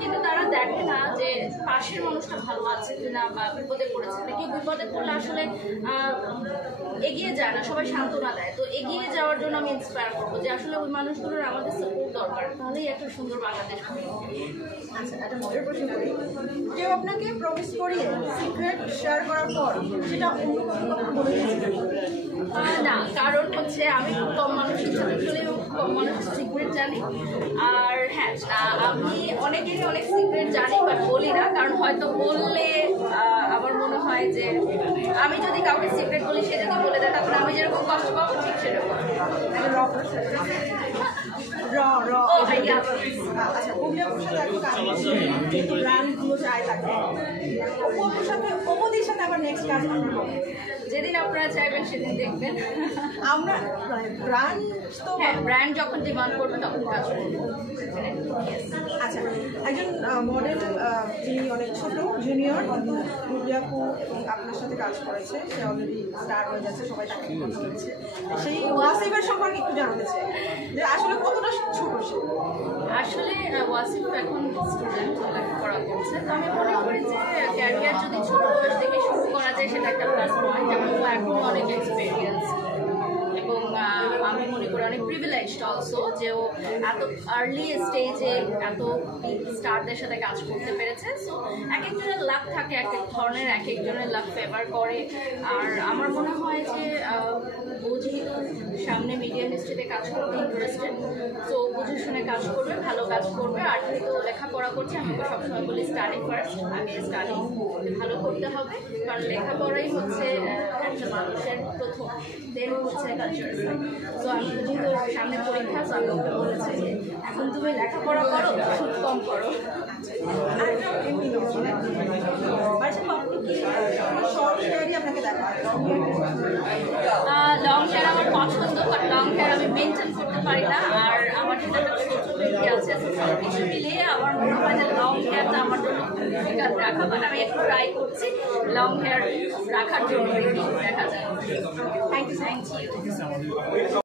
কিন্তু তারা দেখে না যে পাশের মানুষটা ভালো আছে কিনা বা বিপদে পড়েছে না। কেউ বিপদে পড়লে আসলে এগিয়ে যায় না, সবাই সান্ত্বনা দেয়। তো এগিয়ে যাওয়ার জন্য আমি ইন্সপায়ার করবো যে আসলে ওই মানুষগুলোর আমাদের সাপোর্ট দরকার, তাহলেই একটা সুন্দর বাংলাদেশ হবে। আচ্ছা, একটা মজার প্রশ্ন করি, কেউ আপনাকে প্রমিস করিয়ে সিক্রেট শেয়ার করার পর সেটা অন্য কাউকে বলে দিয়েছে? না, কারণ হচ্ছে আমি খুব কম মানুষের সাথে চলেও কম মানুষের সিক্রেট জানি। আর হ্যাঁ, আমি অনেকেরই অনেক সিক্রেট জানি বাট বলি না, কারণ হয়তো বললে আমার মনে হয় যে আমি যদি কাউকে সিক্রেট বলি সে যদি বলে দেয় তখন আমি যেরকম কষ্ট পাবো ঠিক সেরকম। আচ্ছা, অভিনয়পুর সাথে এখন কাজ করছে, কিন্তু ব্র্যান্ডগুলো চায় তাকে। অপুদের সাথে আবার নেক্সট কাজ আপনার হবে যেদিন আপনারা চাইবেন সেদিন দেখবেন। আমরা ব্র্যান্ড তো ব্র্যান্ড যখন ডিমান্ড করবে তখন কাজ করবো। আচ্ছা, একজন মডেল যিনি অনেক ছোট জুনিয়র রুবিয়াপু এবং আপনার সাথে কাজ করেছে, সে অলরেডি স্টার হয়ে যাচ্ছে, সবাই তাকে কথা বলছে। সেই ওয়াসিফের সম্পর্কে একটু জানতে চাই যে আসলে কতটা ছোট সে? আসলে ওয়াসিফ এখন স্টুডেন্ট, লেখাপড়া করছে। তো আমি মনে করি যে ক্যারিয়ার যদি ছোট বয়স থেকে শুরু করা যায় সেটা একটা প্লাস পয়েন্ট। এবং এখন অনেক এক্সপিরিয়েন্স এবং আমি মনে করি অনেক প্রিভিলেজড অলসো যে ও এত আর্লি স্টেজে এত স্টারদের সাথে কাজ করতে পেরেছে। সো এক একজনের লাক থাকে, এক এক ধরনের, এক একজনের লাক ফেভার করে। আর আমার মনে হয় যে ও যেহেতু সামনে মিডিয়া ইন্ডাস্ট্রিতে কাজ করতে ইন্টারেস্টেড, তো বুঝে শুনে কাজ করবে, ভালো কাজ করবে। আর যেহেতু লেখাপড়া করছে, আমি সবসময় বলি স্টাডি ফার্স্ট, আগে স্টাডি ভালো করতে হবে, কারণ লেখাপড়াই হচ্ছে একটা মানুষের প্রথম, দেন হচ্ছে কালচার। তো আমি যেহেতু সামনে পরীক্ষা, তো আমি ওকে বলেছি যে এখন তুমি লেখাপড়া করো, সুদ কম করো। লং হেয়ার আমার পছন্দ, বাট লং হেয়ার আমি মেনটেন করতে পারি না। আর আমার যেটা একটা ছোট বেবি আছে, সব কিছু মিলিয়ে আমার মনে হয় যে লং হেয়ারটা আমার জন্য ডিফিকাল্ট রাখা। বাট আমি একটু ট্রাই করছি লং হেয়ার রাখার জন্য, দেখা যায়। Thank you.